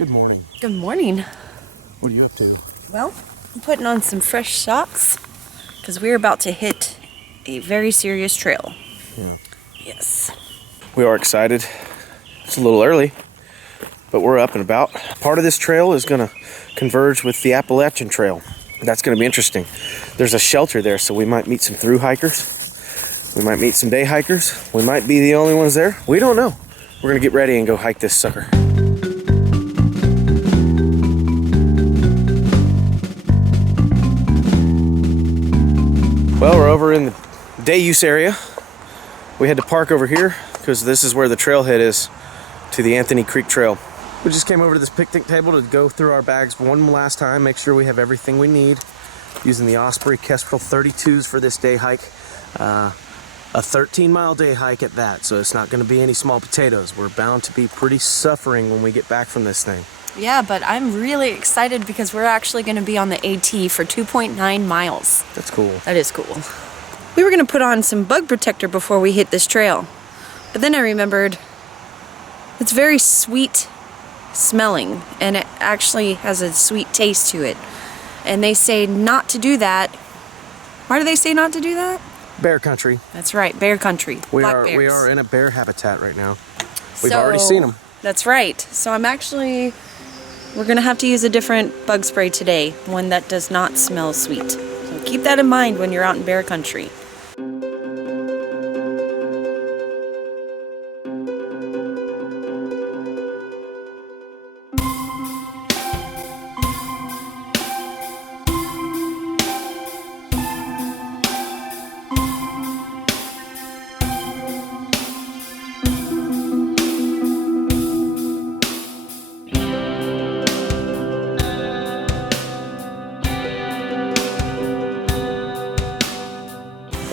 Good morning. Good morning. What are you up to? Well, I'm putting on some fresh socks because we're about to hit a very serious trail. Yeah. Yes. We are excited. It's a little early, but we're up and about. Part of this trail is going to converge with the Appalachian Trail. That's going to be interesting. There's a shelter there, so we might meet some through hikers. We might meet some day hikers. We might be the only ones there. We don't know. We're going to get ready and go hike this sucker. Well, we're over in the day use area. We had to park over here because this is where the trailhead is to the Anthony Creek Trail. We just came over to this picnic table to go through our bags one last time, make sure we have everything we need. Using the Osprey Kestrel 32s for this day hike. A 13-mile day hike at that, so it's not going to be any small potatoes. We're bound to be pretty suffering when we get back from this thing. Yeah, but I'm really excited because we're actually going to be on the AT for 2.9 miles. That's cool. That is cool. We were going to put on some bug protector before we hit this trail, but then I remembered it's very sweet smelling and it actually has a sweet taste to it. And they say not to do that. Why do they say not to do that? Bear country. That's right, bear country. We Black are bears. in a bear habitat right now. We've already seen them. That's right. So we're gonna have to use a different bug spray today, one that does not smell sweet. So keep that in mind when you're out in bear country.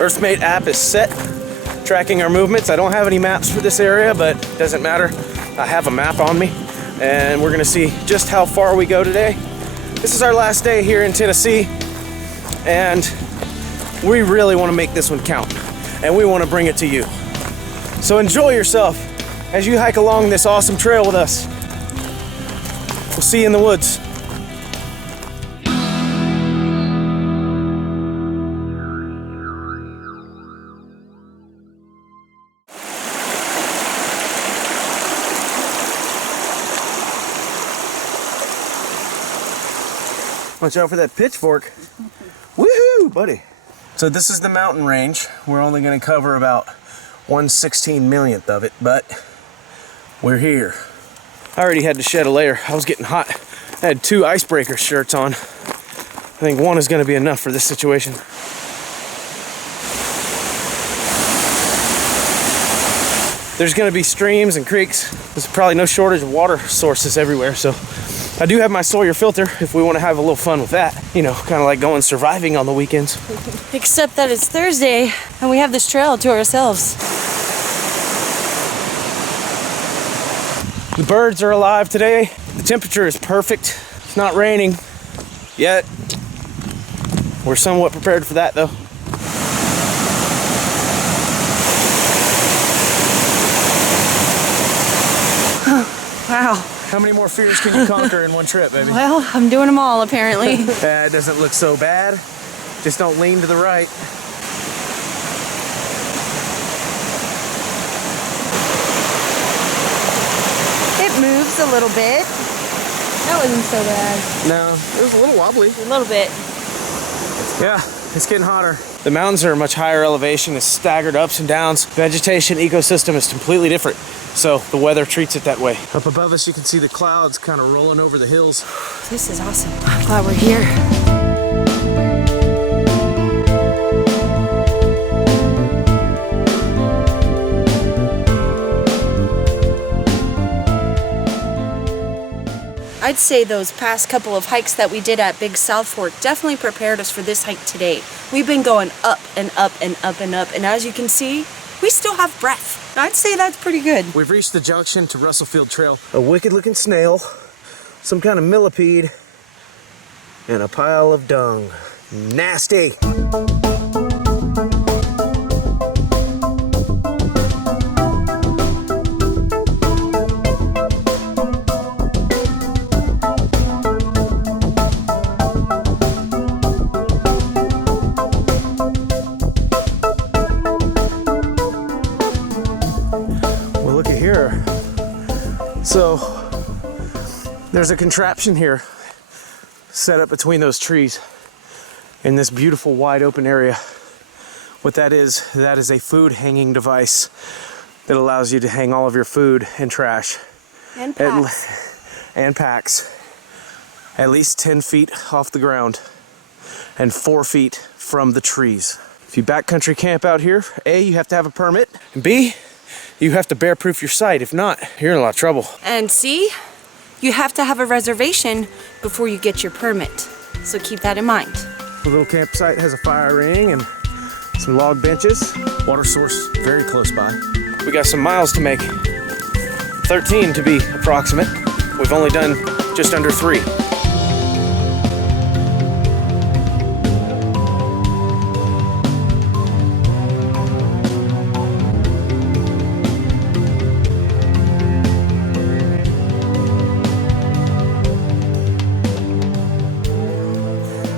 Earthmate app is set, tracking our movements. I don't have any maps for this area, but it doesn't matter. I have a map on me, and we're gonna see just how far we go today. This is our last day here in Tennessee, and we really wanna make this one count, and we wanna bring it to you. So enjoy yourself as you hike along this awesome trail with us. We'll see you in the woods. Watch out for that pitchfork. Woohoo, buddy. So this is the mountain range. We're only gonna cover about 1/16 millionth of it, but we're here. I already had to shed a layer. I was getting hot. I had 2 icebreaker shirts on. I think one is gonna be enough for this situation. There's gonna be streams and creeks. There's probably no shortage of water sources everywhere, so I do have my Sawyer filter if we want to have a little fun with that. You know, kind of like going surviving on the weekends. Except that it's Thursday and we have this trail to ourselves. The birds are alive today. The temperature is perfect. It's not raining yet. We're somewhat prepared for that though. Wow. How many more fears can you conquer in one trip, baby? Well, I'm doing them all apparently. It doesn't look so bad. Just don't lean to the right. It moves a little bit. That wasn't so bad. No, it was a little wobbly. A little bit. Yeah, it's getting hotter. The mountains are a much higher elevation. It's staggered ups and downs. Vegetation ecosystem is completely different. So the weather treats it that way. Up above us, you can see the clouds kind of rolling over the hills. This is awesome. I'm glad we're here. I'd say those past couple of hikes that we did at Big South Fork definitely prepared us for this hike today. We've been going up and up and up and up, and as you can see, we still have breath. I'd say that's pretty good. We've reached the junction to Russell Field Trail. A wicked looking snail, some kind of millipede, and a pile of dung. Nasty. There's a contraption here set up between those trees in this beautiful wide open area. What that is a food hanging device that allows you to hang all of your food and trash. And packs. And packs. At least 10 feet off the ground and 4 feet from the trees. If you backcountry camp out here, A, you have to have a permit, and B, you have to bear-proof your site. If not, you're in a lot of trouble. And C, you have to have a reservation before you get your permit. So keep that in mind. The little campsite has a fire ring and some log benches. Water source very close by. We got some miles to make. 13 to be approximate. We've only done just under 3.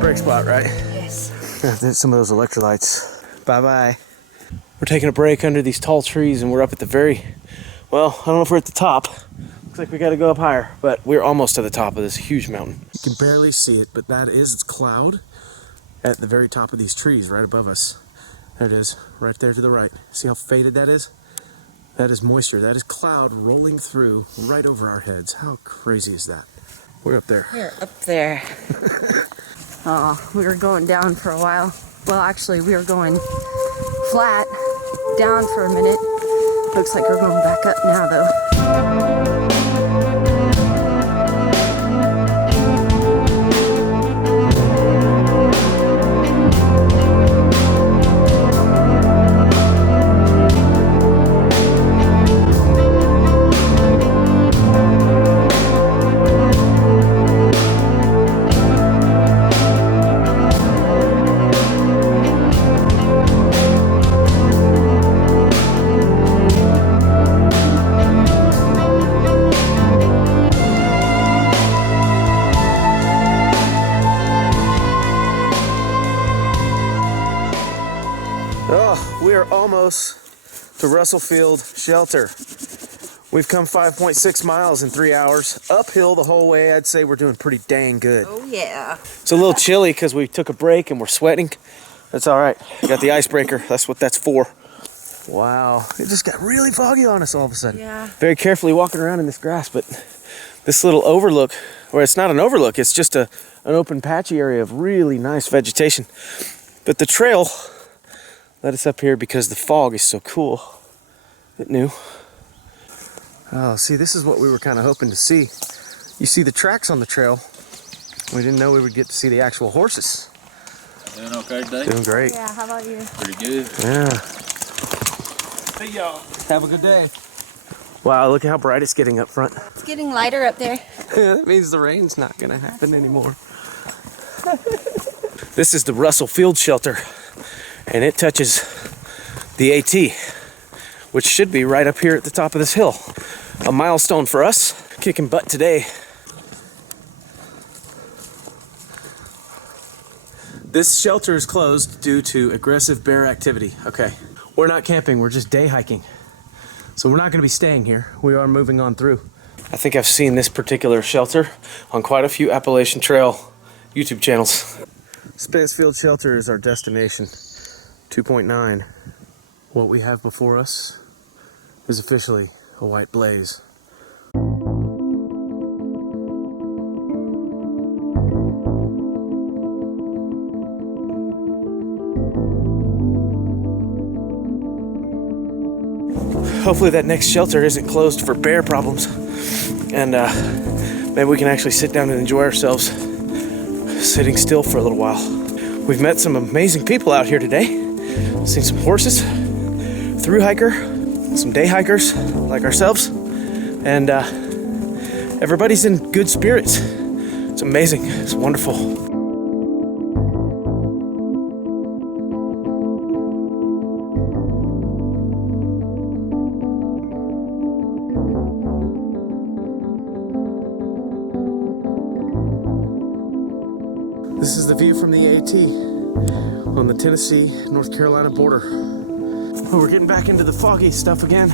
Break spot, right? Yes. There's some of those electrolytes. Bye-bye. We're taking a break under these tall trees and we're up at the very, well, I don't know if we're at the top. Looks like we gotta go up higher, but we're almost to the top of this huge mountain. You can barely see it, but that is its cloud at the very top of these trees right above us. There it is, right there to the right. See how faded that is? That is moisture. That is cloud rolling through right over our heads. How crazy is that? We're up there. We're up there. Oh, we were going down for a while. Well, actually, we were going flat, down for a minute. Looks like we're going back up now, though. We are almost to Russell Field Shelter. We've come 5.6 miles in 3 hours. Uphill the whole way. I'd say we're doing pretty dang good. Oh, yeah. It's a little chilly because we took a break and we're sweating. That's all right. I got the icebreaker. That's what that's for. Wow. It just got really foggy on us all of a sudden. Yeah. Very carefully walking around in this grass, but this little overlook, or it's not an overlook, it's just an open patchy area of really nice vegetation. But the trail led us up here because the fog is so cool. It knew. Oh, see, this is what we were kind of hoping to see. You see the tracks on the trail. We didn't know we would get to see the actual horses. Doing okay today? Doing great. Yeah, how about you? Pretty good. Yeah. Hey y'all. Have a good day. Wow, look at how bright it's getting up front. It's getting lighter up there. That means the rain's not gonna happen anymore. This is the Russell Field Shelter, and it touches the AT, which should be right up here at the top of this hill. A milestone for us, kicking butt today. This shelter is closed due to aggressive bear activity. Okay, we're not camping, we're just day hiking. So we're not gonna be staying here. We are moving on through. I think I've seen this particular shelter on quite a few Appalachian Trail YouTube channels. Spence Field Shelter is our destination. 2.9. What we have before us is officially a white blaze. Hopefully that next shelter isn't closed for bear problems, and maybe we can actually sit down and enjoy ourselves sitting still for a little while. We've met some amazing people out here today. Seen some horses, through hiker, some day hikers like ourselves, and everybody's in good spirits. It's amazing. It's wonderful. This is the view from the AT on the Tennessee-North Carolina border. Oh, we're getting back into the foggy stuff again.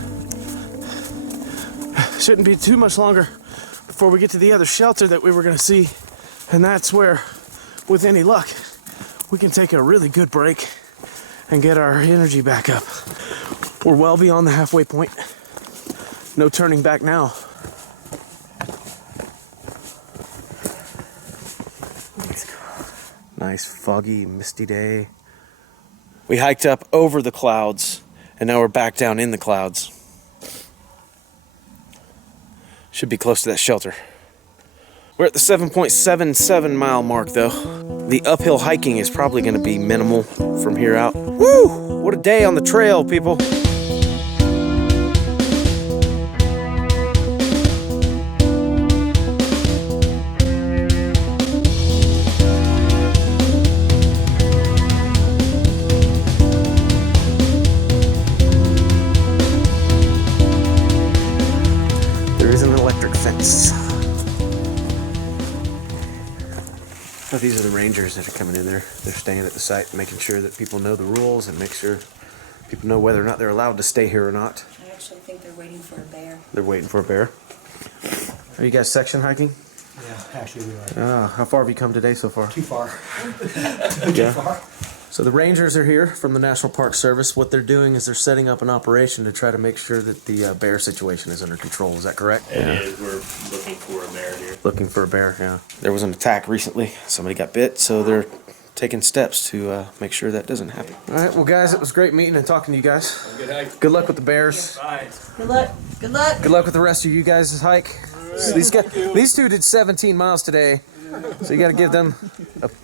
Shouldn't be too much longer before we get to the other shelter that we were gonna see. And that's where, with any luck, we can take a really good break and get our energy back up. We're well beyond the halfway point. No turning back now. Nice foggy, misty day. We hiked up over the clouds, and now we're back down in the clouds. Should be close to that shelter. We're at the 7.77 mile mark though. The uphill hiking is probably gonna be minimal from here out. Woo! What a day on the trail, people. Oh, these are the rangers that are coming in there. They're staying at the site, making sure that people know the rules and make sure people know whether or not they're allowed to stay here or not. I actually think they're waiting for a bear. They're waiting for a bear. Are you guys section hiking? Yeah, actually we are. How far have you come today so far? Too far. Too far. So the rangers are here from the National Park Service. What they're doing is they're setting up an operation to try to make sure that the bear situation is under control. Is that correct? It is. We're looking for a bear here. Looking for a bear, yeah. There was an attack recently. Somebody got bit, so they're taking steps to make sure that doesn't happen. All right, well, guys, it was great meeting and talking to you guys. Good hike. Good luck with the bears. Bye. Good luck. Good luck. Good luck with the rest of you guys' hike. So these two did 17 miles today, so you got to give them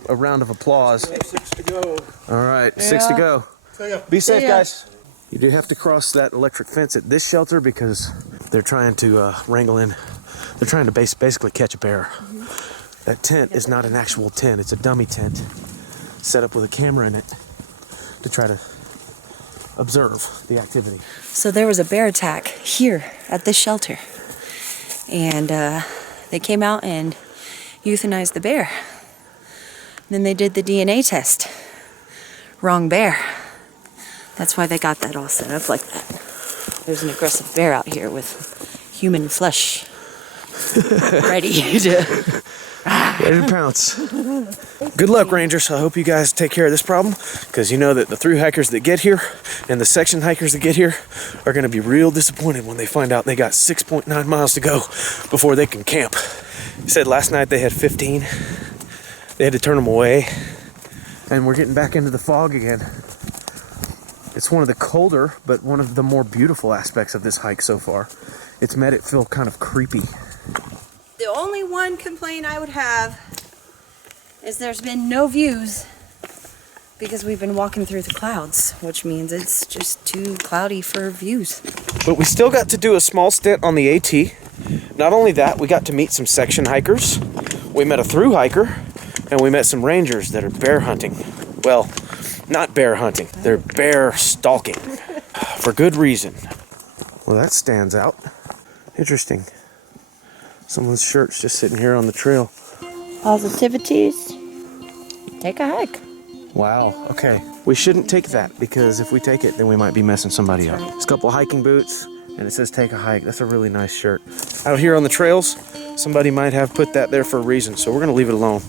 a round of applause. 6 to go. All right, 6 to go. See ya. Be safe, See ya. guys. You do have to cross that electric fence at this shelter because they're trying to wrangle in. They're trying to basically catch a bear. That tent is not an actual tent. It's a dummy tent set up with a camera in it to try to observe the activity. So there was a bear attack here at this shelter. And they came out and euthanized the bear. Then they did the DNA test. Wrong bear. That's why they got that all set up like that. There's an aggressive bear out here with human flesh. Ready to pounce. Good luck, Rangers. I hope you guys take care of this problem, because you know that the through hikers that get here and the section hikers that get here are going to be real disappointed when they find out they got 6.9 miles to go before they can camp. He said last night they had 15. They had to turn them away, and we're getting back into the fog again. It's one of the colder, but one of the more beautiful aspects of this hike so far. It's made it feel kind of creepy. The only one complaint I would have is there's been no views because we've been walking through the clouds, which means it's just too cloudy for views. But we still got to do a small stint on the AT. Not only that, we got to meet some section hikers. We met a through hiker, and we met some rangers that are bear hunting. Well, not bear hunting, they're bear stalking. For good reason. Well, that stands out. Interesting. Someone's shirt's just sitting here on the trail. Positivities. Take a hike. Wow, okay. We shouldn't take that, because if we take it, then we might be messing somebody up. It's a couple of hiking boots, and it says take a hike. That's a really nice shirt. Out here on the trails, somebody might have put that there for a reason, so we're gonna leave it alone.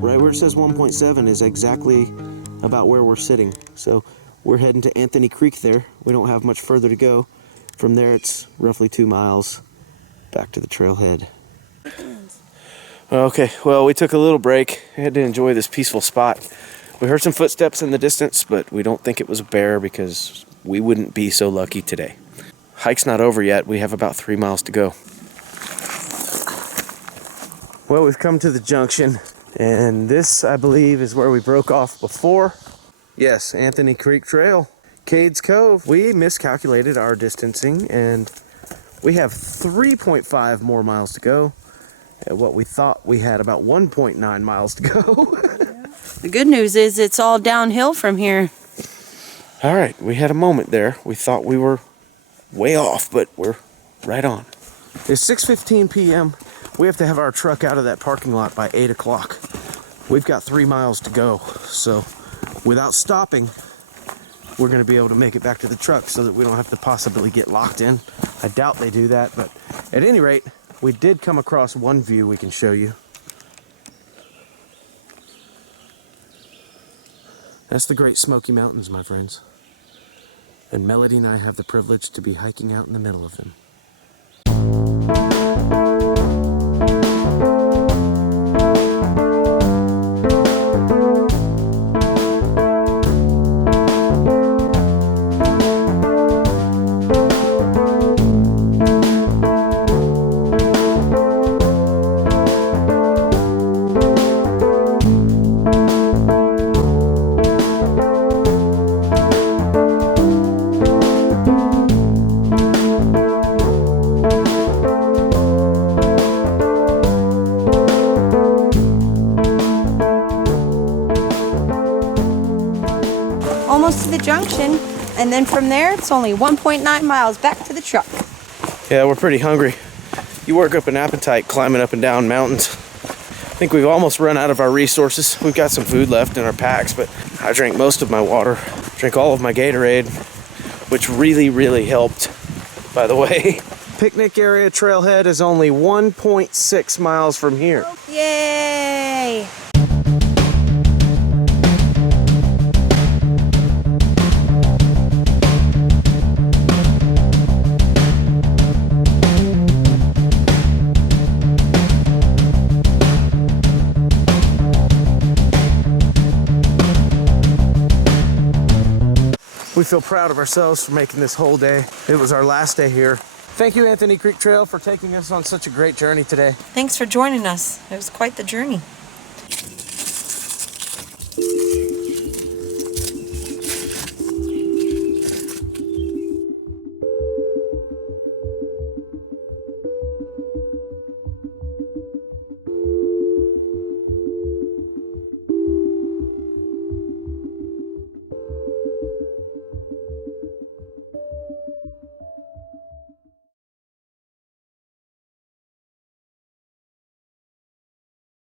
Right where it says 1.7 is exactly about where we're sitting. So we're heading to Anthony Creek there. We don't have much further to go. From there it's roughly 2 miles back to the trailhead. Okay, well, we took a little break. We had to enjoy this peaceful spot. We heard some footsteps in the distance, but we don't think it was a bear because we wouldn't be so lucky today. Hike's not over yet. We have about 3 miles to go. Well, we've come to the junction, and this, I believe, is where we broke off before. Yes, Anthony Creek Trail, Cades Cove. We miscalculated our distancing, and we have 3.5 more miles to go. At what we thought we had about 1.9 miles to go. The good news is it's all downhill from here. All right, we had a moment there. We thought we were way off, but we're right on. It's 6:15 p.m. We have to have our truck out of that parking lot by 8 o'clock. We've got 3 miles to go, so without stopping, we're going to be able to make it back to the truck so that we don't have to possibly get locked in. I doubt they do that, but at any rate, we did come across one view we can show you. That's the Great Smoky Mountains, my friends. And Melody and I have the privilege to be hiking out in the middle of them. Almost to the junction, and then from there it's only 1.9 miles back to the truck. Yeah, we're pretty hungry. You work up an appetite climbing up and down mountains. I think we've almost run out of our resources. We've got some food left in our packs, but I drank most of my water, drank all of my Gatorade, which really, really helped, by the way. Picnic area Trailhead is only 1.6 miles from here. Yay! We feel proud of ourselves for making this whole day. It was our last day here. Thank you, Anthony Creek Trail, for taking us on such a great journey today. Thanks for joining us. It was quite the journey.